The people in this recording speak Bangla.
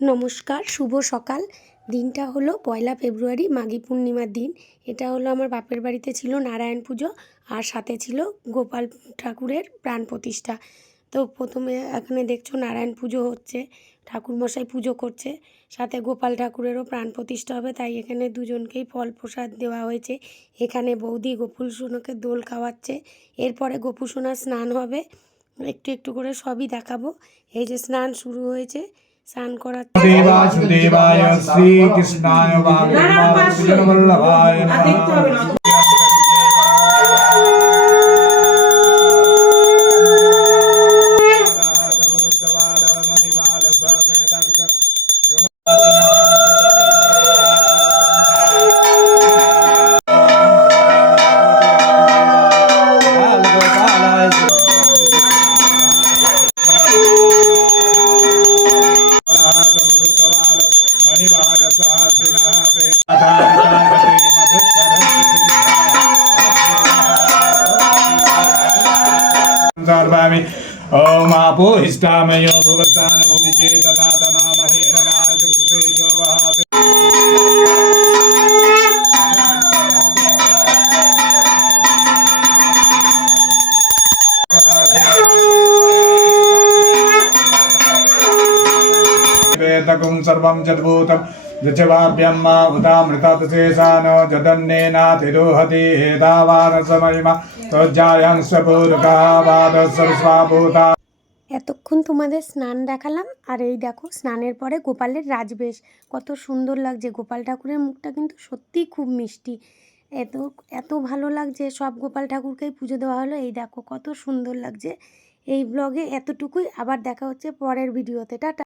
নমস্কার, শুভ সকাল। দিনটা হলো 1 ফেব্রুয়ারি, মাঘী পূর্ণিমার দিন। এটা হলো আমার বাপের বাড়িতে ছিল নারায়ণ পুজো, আর সাথে ছিল গোপাল ঠাকুরের প্রাণ প্রতিষ্ঠা। তো প্রথমে এখানে দেখছো নারায়ণ পুজো হচ্ছে, ঠাকুরমশাই পুজো করছে, সাথে গোপাল ঠাকুরেরও প্রাণ প্রতিষ্ঠা হবে, তাই এখানে দুজনকেই ফল প্রসাদ দেওয়া হয়েছে। এখানে বৌদি গোপুল সোনাকে দোল খাওয়াচ্ছে, এরপরে গোপু সোনার স্নান হবে, একটু একটু করে সবই দেখাবো। এই যে স্নান শুরু হয়েছে, স্নান করাচ্ছে। দেবায় শ্রীকৃষ্ণায় বল্লভায় নমঃ। ओम आपो हिष्टामयो भवतानो विजेत तथा महेरनाय सुतेजो वहाते वेदकं सर्वं जद्भूतं जचवाभ्यं मा उदामृततशेषानो जदन्नेनातिरोहति हेदावानसमयिमा तज्जायंस पूर्वकावादसर्वस्वाभूता। এতক্ষণ তোমাদের স্নান দেখালাম, আর এই দেখো স্নানের পরে গোপালের রাজবেশ কত সুন্দর লাগছে। গোপাল ঠাকুরের মুখটা কিন্তু সত্যিই খুব মিষ্টি, এত এত ভালো লাগছে। সব গোপাল ঠাকুরকেই পুজো দেওয়া হলো, এই দেখো কত সুন্দর লাগছে। এই ব্লগে এতটুকুই, আবার দেখা হচ্ছে পরের ভিডিওতে। টাটা।